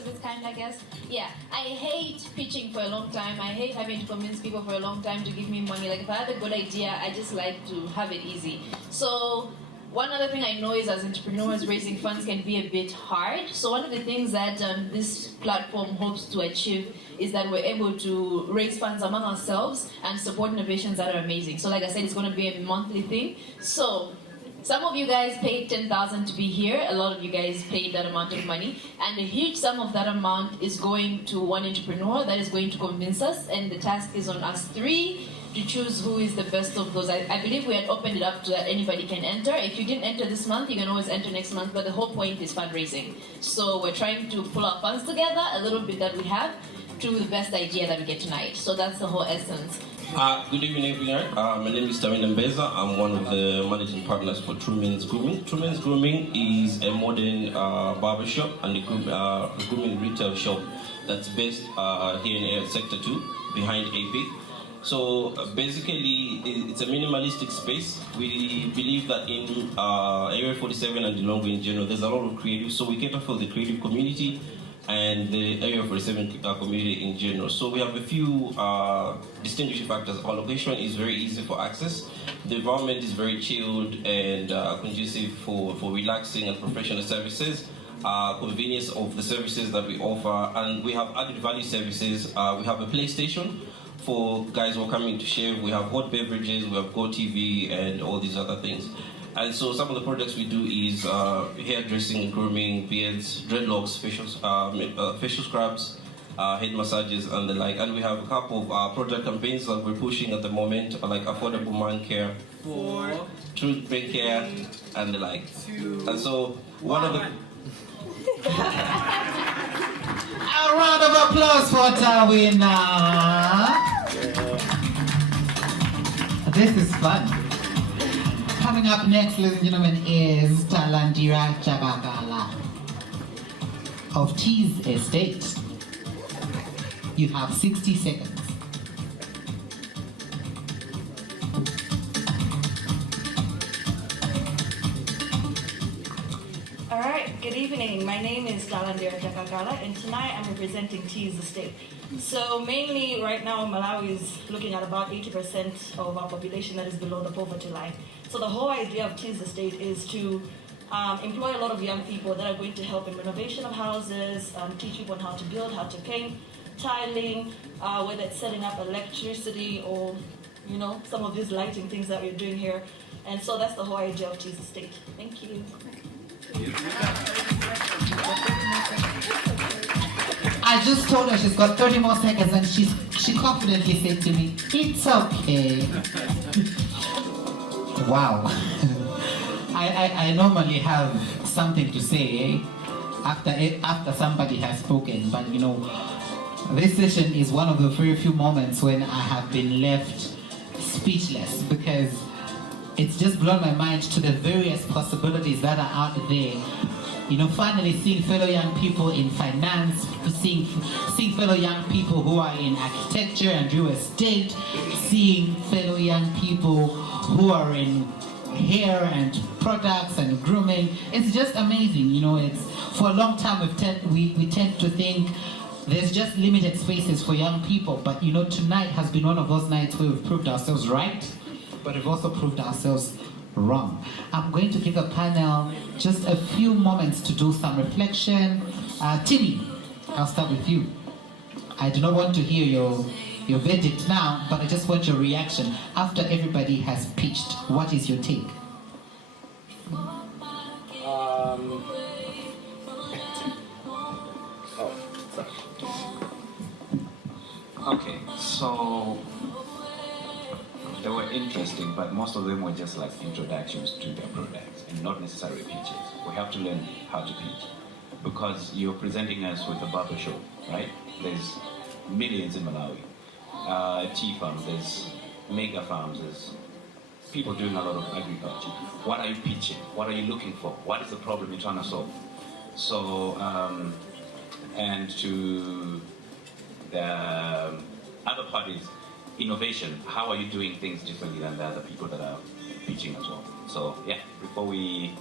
of its kind, I guess. Yeah, I hate pitching for a long time. I hate having to convince people for a long time to give me money. Like, if I had a good idea, I just like to have it easy. So one other thing I know is as entrepreneurs, raising funds can be a bit hard. So one of the things that this platform hopes to achieve is that we're able to raise funds among ourselves and support innovations that are amazing. So like I said, it's going to be a monthly thing. So some of you guys paid 10,000 to be here. A lot of you guys paid that amount of money. And a huge sum of that amount is going to one entrepreneur that is going to convince us. And the task is on us three to choose who is the best of those. I believe we had opened it up to that anybody can enter. If you didn't enter this month, you can always enter next month, but the whole point is fundraising. So we're trying to pull our funds together, a little bit that we have, to the best idea that we get tonight. So that's the whole essence. Good evening, everyone. My name is Tamin Mbeza. I'm one of the managing partners for True Men's Grooming. True Men's Grooming is a modern barbershop and a grooming retail shop that's based here in Sector 2, behind AP. So basically, it's a minimalistic space. We believe that in Area 47 and Dilongo in general, there's a lot of creative. So we cater for the creative community and the Area 47 community in general. So we have a few distinguishing factors. Our location is very easy for access. The environment is very chilled and conducive for relaxing and professional services. Convenience of the services that we offer, and we have added value services. We have a PlayStation for guys who are coming to share. We have hot beverages, we have Go TV, and all these other things. And so some of the products we do is hairdressing, grooming, beards, dreadlocks, facial scrubs, head massages, and the like. And we have a couple of product campaigns that we're pushing at the moment, like affordable man care, true brain care, and the like. And so one of the a round of applause for Tawina. This is fun. Coming up next, ladies and gentlemen, is Talandira Chabagala of Tees Estate. You have 60 seconds. Alright, good evening. My name is Talandira Chabagala, and tonight I'm representing Tees Estate. So mainly right now Malawi is looking at about 80% of our population that is below the poverty line. So the whole idea of Tees Estate is to employ a lot of young people that are going to help in renovation of houses, teach people how to build, how to paint, tiling, whether it's setting up electricity or, you know, some of these lighting things that we're doing here. And so that's the whole idea of Tees Estate. Thank you. I just told her she's got 30 more seconds and she confidently said to me, it's okay. Wow. I normally have something to say after somebody has spoken, but you know, this session is one of the very few moments when I have been left speechless, because it's just blown my mind to the various possibilities that are out there. You know, finally seeing fellow young people in finance, seeing fellow young people who are in architecture and real estate, seeing fellow young people who are in hair and products and grooming. It's just amazing. You know, it's for a long time we tend to think there's just limited spaces for young people, but you know, tonight has been one of those nights where we've proved ourselves right, but we've also proved ourselves wrong. I'm going to give the panel just a few moments to do some reflection. Timmy, I'll start with you. I do not want to hear your verdict now, but I just want your reaction after everybody has pitched. What is your take? Okay, so they were interesting, but most of them were just like introductions to their products and not necessarily pitches. We have to learn how to pitch, because you're presenting us with a barber shop, right? There's millions in Malawi. Tea farms, there's mega farms, there's people doing a lot of agriculture. What are you pitching? What are you looking for? What is the problem you're trying to solve? So, and to the other parties, innovation. How are you doing things differently than the other people that are pitching as well? So yeah, before we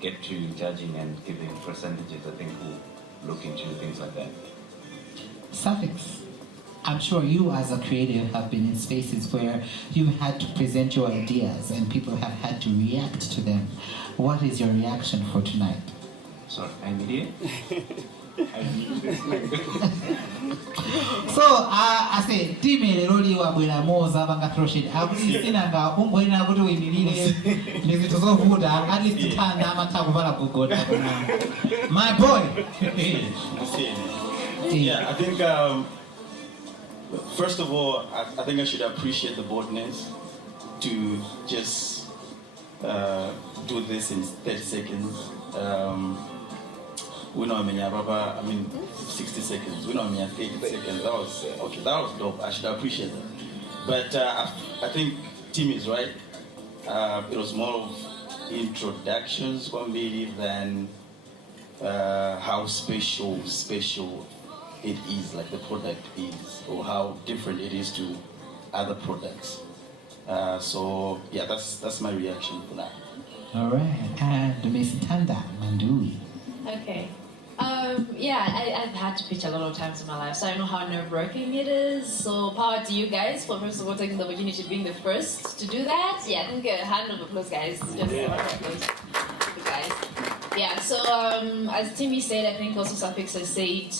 get to judging and giving percentages, I think we'll look into things like that. Suffix. I'm sure you as a creative have been in spaces where you had to present your ideas and people have had to react to them. What is your reaction for tonight? Sorry, I'm here. So I say team roli wa bwera moza banga crochet akusisina nga ungolina kuti uyimirire nezinthu zovuta at least tanda amatha kuvala kugoda my boy. Yeah, I think first of all, I think I should appreciate the boldness to just do this in 30 seconds. We know I mean 60 seconds. We know I mean 30 seconds. That was okay. That was dope. I should appreciate that. But I think Tim is right. It was more of introductions for me than how special it is, like the product is, or how different it is to other products. So yeah, that's my reaction for that. All right, and Miss Tanda Mandui. Okay. Yeah, I've had to pitch a lot of times in my life, so I know how nerve-wracking it is. So power to you guys for first of all taking the opportunity of being the first to do that. Yeah, I think a hand of applause, guys. Just a round of applause to you guys. Yeah, so as Timmy said, I think also Suffix has said,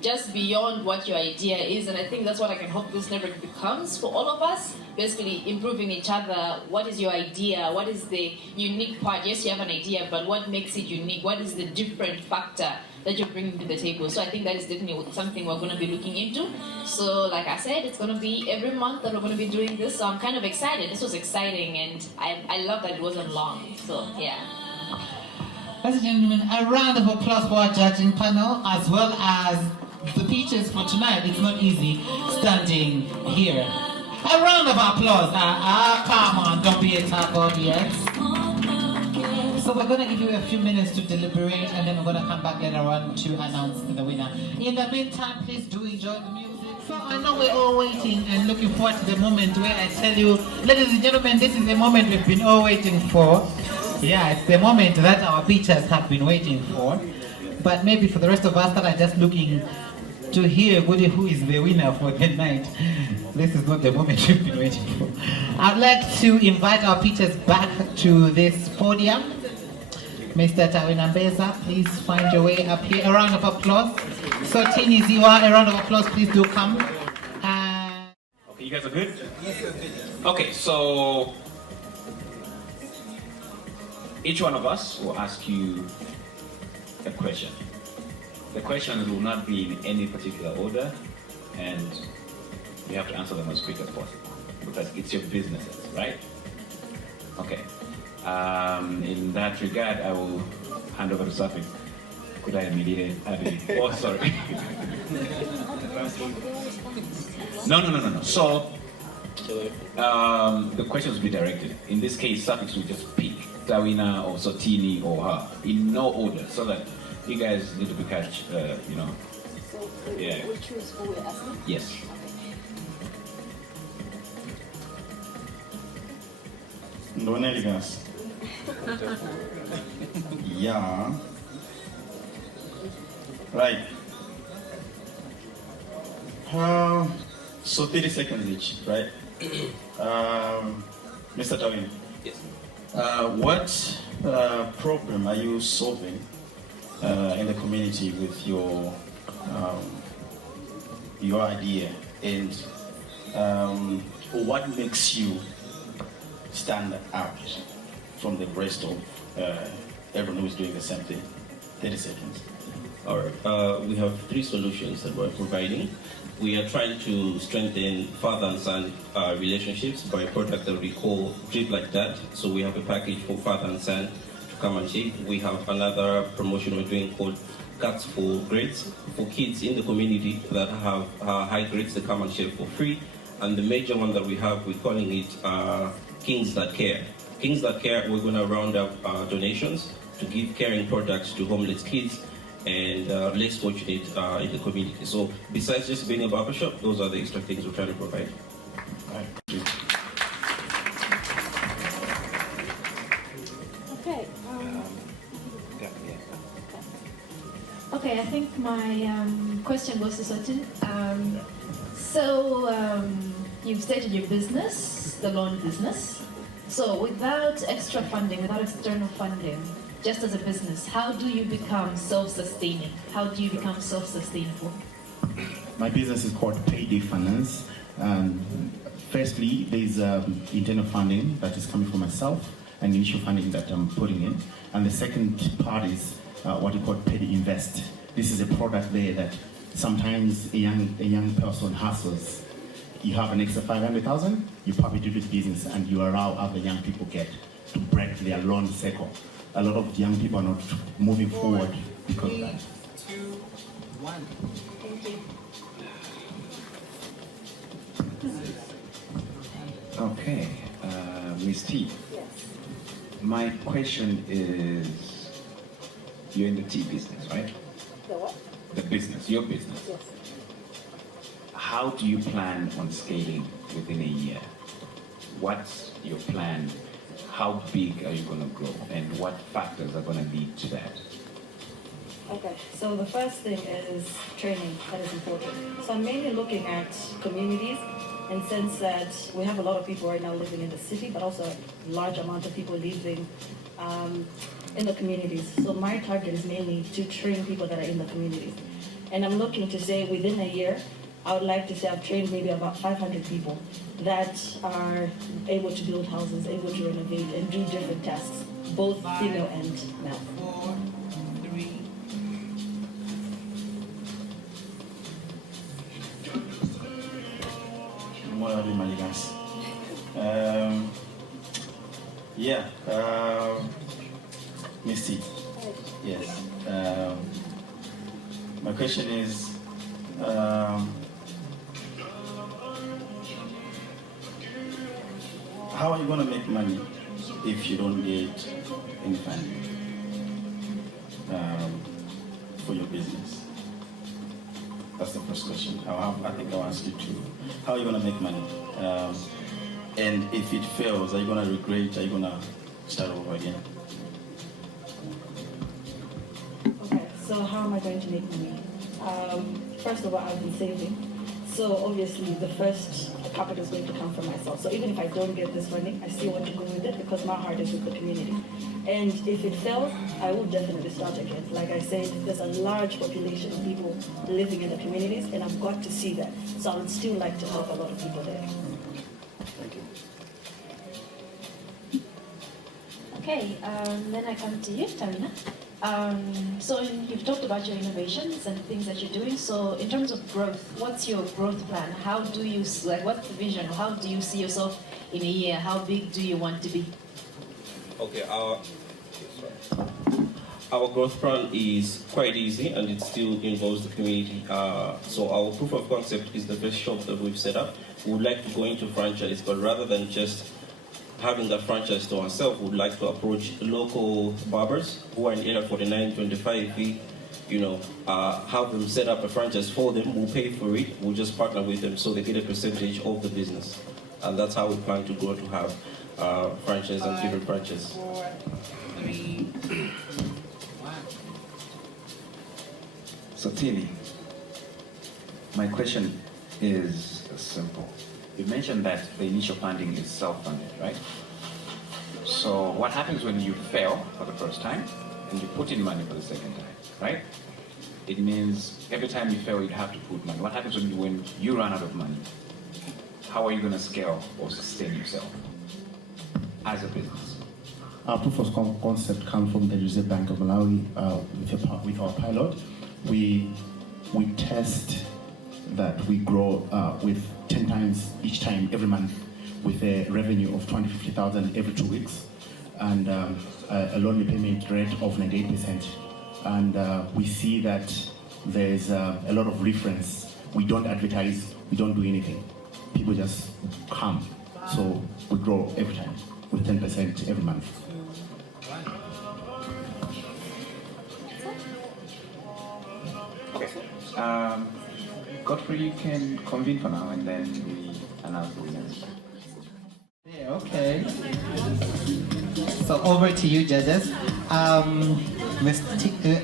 just beyond what your idea is, and I think that's what I can hope this network becomes for all of us, basically improving each other. What is your idea? What is the unique part? Yes, you have an idea, but what makes it unique? What is the different factor that you're bringing to the table? So I think that is definitely something we're going to be looking into. So like I said, it's going to be every month that we're going to be doing this, so I'm kind of excited. This was exciting, and I love that it wasn't long, so yeah. Ladies and gentlemen, a round of applause for our judging panel, as well as the features for tonight. It's not easy standing here. A round of applause. Come on, don't be a top audience. So we're going to give you a few minutes to deliberate, and then we're going to come back later on to announce the winner. In the meantime, please do enjoy the music. So I know we're all waiting and looking forward to the moment where I tell you, ladies and gentlemen, this is the moment we've been all waiting for. Yeah, it's the moment that our teachers have been waiting for. But maybe for the rest of us that are just looking to hear who is the winner for the night, this is not the moment we've been waiting for. I'd like to invite our teachers back to this podium. Mr. Tawinambeza, please find your way up here. A round of applause. So Tini Ziwa, a round of applause, please do come. Okay, you guys are good? Yes. Okay, so each one of us will ask you a question. The questions will not be in any particular order, and you have to answer them as quick as possible because it's your businesses, right? Okay. In that regard, I will hand over to Safi. Could I immediately have it? Oh, sorry. No. So, the questions will be directed. In this case, Suffix will just pick Tawina or Sotini or her in no order, so that you guys need to be catch, you know. So yeah. we'll choose who we're asking? Yes. Ndoneligas. Yeah. Right. So 30 seconds each, right? Mr. Tawin. Yes. What problem are you solving in the community with your idea, and what makes you stand out from the rest of everyone who's doing the same thing? 30 seconds. All right. We have 3 solutions that we're providing. We are trying to strengthen father and son relationships by a product that we call Drip Like That. So we have a package for father and son to come and shake. We have another promotion we're doing called Cuts for Grades for kids in the community that have high grades to come and share for free. And the major one that we have, we're calling it Kings That Care. Kings That Care, we're going to round up donations to give caring products to homeless kids and less fortunate in the community. So besides just being a barbershop, those are the extra things we're trying to provide. Okay. Okay, my question goes to Sachin. You've stated your business, the loan business. So without extra funding, without external funding, just as a business, how do you become self-sustaining? How do you become self-sustainable? My business is called Payday Finance. Firstly, there's internal funding that is coming from myself and initial funding that I'm putting in. And the second part is what we call Payday Invest. This is a product there that sometimes a young person hustles. You have an extra 500,000, you pop it into the business and you allow other young people get to break their loan cycle. A lot of young people are not moving forward because of that. 3, 2, 1. Okay, Ms. T. Yes. My question is, you're in the tea business, right? The what? The business, your business. Yes. How do you plan on scaling within a year? What's your plan? How big are you going to grow? And what factors are going to lead to that? Okay, so the first thing is training. That is important. So I'm mainly looking at communities in the sense that we have a lot of people right now living in the city, but also a large amount of people living in the communities. So my target is mainly to train people that are in the communities. And I'm looking to say within a year, I would like to say I've trained maybe about 500 people that are able to build houses, able to renovate and do different tasks, both female and male. 4, 3. Misty. Yes. My question is, how are you going to make money if you don't get any funding for your business? That's the first question. I think I'll ask you to, how are you going to make money? And if it fails, are you going to regret? Are you going to start over again? Okay, so how am I going to make money? First of all, I've been saving. So obviously the first capital is going to come from myself. So even if I don't get this funding, I still want to go with it because my heart is with the community. And if it fails, I will definitely start again. Like I said, there's a large population of people living in the communities and I've got to see that. So I would still like to help a lot of people there. Thank you. Okay, then I come to you, Tamina. You've talked about your innovations and things that you're doing. So in terms of growth, what's your growth plan? How do you, what's the vision? How do you see yourself in a year? How big do you want to be? Okay, our growth plan is quite easy and it still involves the community. So our proof of concept is the first shop that we've set up. We would like to go into franchise, but rather than just having that franchise to ourselves, we would like to approach local barbers who are in area 49, 25 feet, have them set up a franchise for them. We'll pay for it. We'll just partner with them so they get a percentage of the business. And that's how we plan to grow, to have franchise and different branches. 4, 3, 1. So Tini, my question is simple. You mentioned that the initial funding is self-funded, right? So what happens when you fail for the first time and you put in money for the second time, right? It means every time you fail, you have to put money. What happens when you run out of money? How are you going to scale or sustain yourself as a business? Our proof of concept comes from the Reserve Bank of Malawi with our pilot. We test that we grow with 10 times each time every month with a revenue of 250,000 every 2 weeks and a loan repayment rate of 98%. And we see that there's a lot of reference. We don't advertise, we don't do anything. People just come. So we grow every time with 10% every month. Okay. Godfrey, you can convene for now and then we announce the winners. Yeah, okay. So over to you, judges.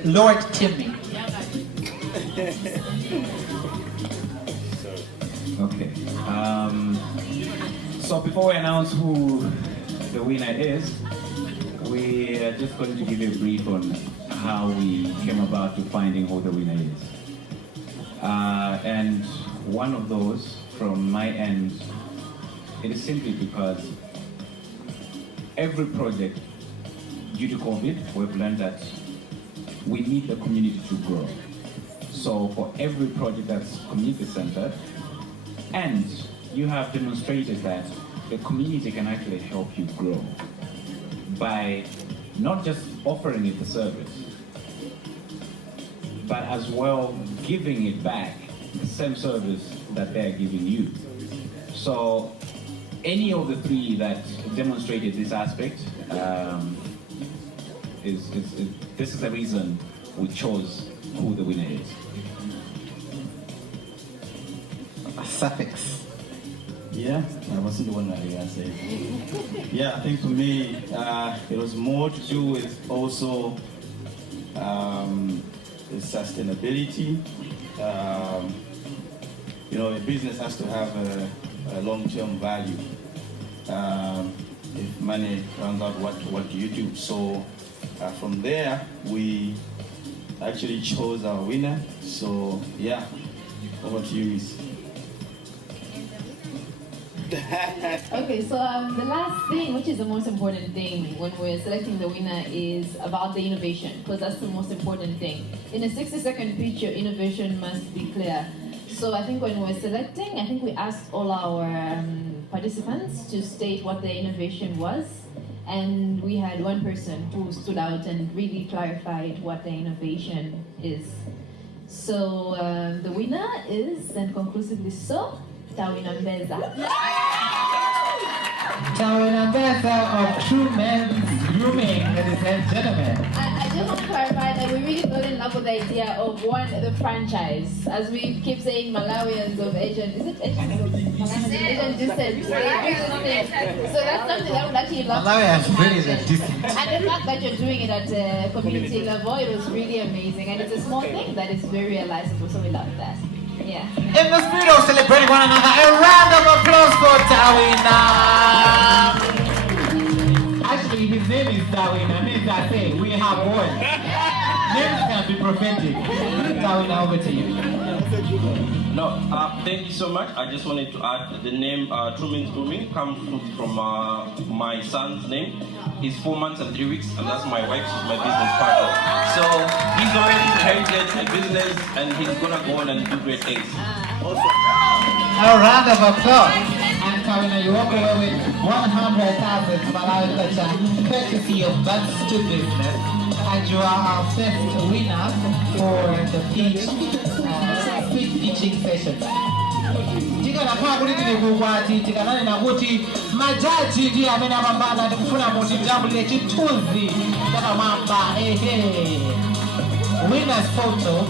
Lord Timmy. Okay. So before we announce who the winner is, we are just going to give you a brief on how we came about to finding who the winner is. And one of those, from my end, it is simply because every project, due to COVID, we've learned that we need the community to grow. So for every project that's community-centered, and you have demonstrated that the community can actually help you grow by not just offering it the service, but as well giving it back the same service that they're giving you. So any of the three that demonstrated this aspect, this is the reason we chose who the winner is. Suffix. Yeah, I wasn't the one that I said. Yeah, I think for me, it was more to do with also the sustainability. You know, a business has to have a long-term value. If money runs out, what do you do? So from there, we actually chose our winner. So yeah, over to you, Miss. Okay, so the last thing, which is the most important thing when we're selecting the winner, is about the innovation, because that's the most important thing. In a 60-second pitch, your innovation must be clear. So I think when we're selecting, I think we asked all our participants to state what their innovation was, and we had one person who stood out and really clarified what their innovation is. So the winner is, and conclusively so, Tawina Mbeza. Tawina Mbeza of True Men's Grooming, ladies and gentlemen. I just want to clarify that we really fell in love with the idea of the franchise. As we keep saying, Malawians of Asian, is it Asian? Asian descent. So that's something that I would actually love. Malawians really is a descent. And the fact that you're doing it at a community level, it was really amazing. And it's a small thing that is very realizable, so we love that. Yeah. In the spirit of celebrating one another, a round of applause for Tawina. Actually, his name is Tawina. Means I say we have one. Names can be prophetic. Tawina, over to you. No, thank you so much. I just wanted to add the name True Men's Grooming comes from my son's name. He's 4 months and 3 weeks, and that's my wife. She's my business partner. So he's already inherited a business, and he's gonna go on and do great things. A round of applause. And Tawina, you walk away with 100,000 Malawi kwacha, courtesy of Bants2Business, and you are our first winner for the speed pitching session. Tikanapaa kuti tili kukwati tikanane nakuti majaji ndiye amene amambana tikufuna kuti mjambulire chithunzi chapamwamba. Winner's photo.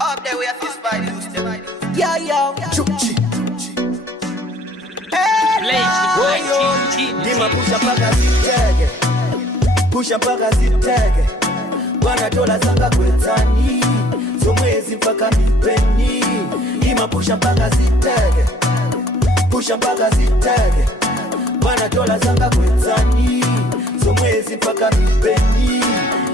Up there we have this by the yeah, yo. Dima pusha mpaka zitege, pusha mpaka zitege. Bwana dola zanga kwetani, zomwezi mpaka mipeni. Dima pusha mpaka zitege, pusha mpaka zitege. Bwana dola zanga kwetani, zomwezi mpaka mipeni.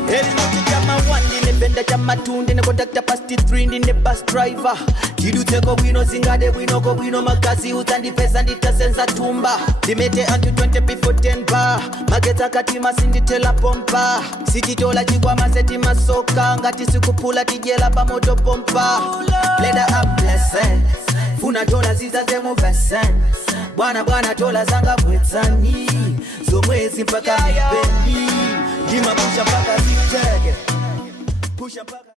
Heli nuti chama wandi, nipenda chama tundi, nekontakta pasti 3 ndi ne bus driver. Chiduteko bwino zingade bwino ko bwino magazi utandi pesa nditasenza tumba. Dimete antu 20 before 10 bar. Mageta kati masinditela pompa. Sititola chikwa maseti masoka. Ngati sikupula tijela pa moto pompa. Bleda up blessed. Funa tola ziza zemu vesen. Bwana tola zanga mwetani. Zomwezi mpaka mipeni. Dima pusha mpaka zitege. Pusha mpaka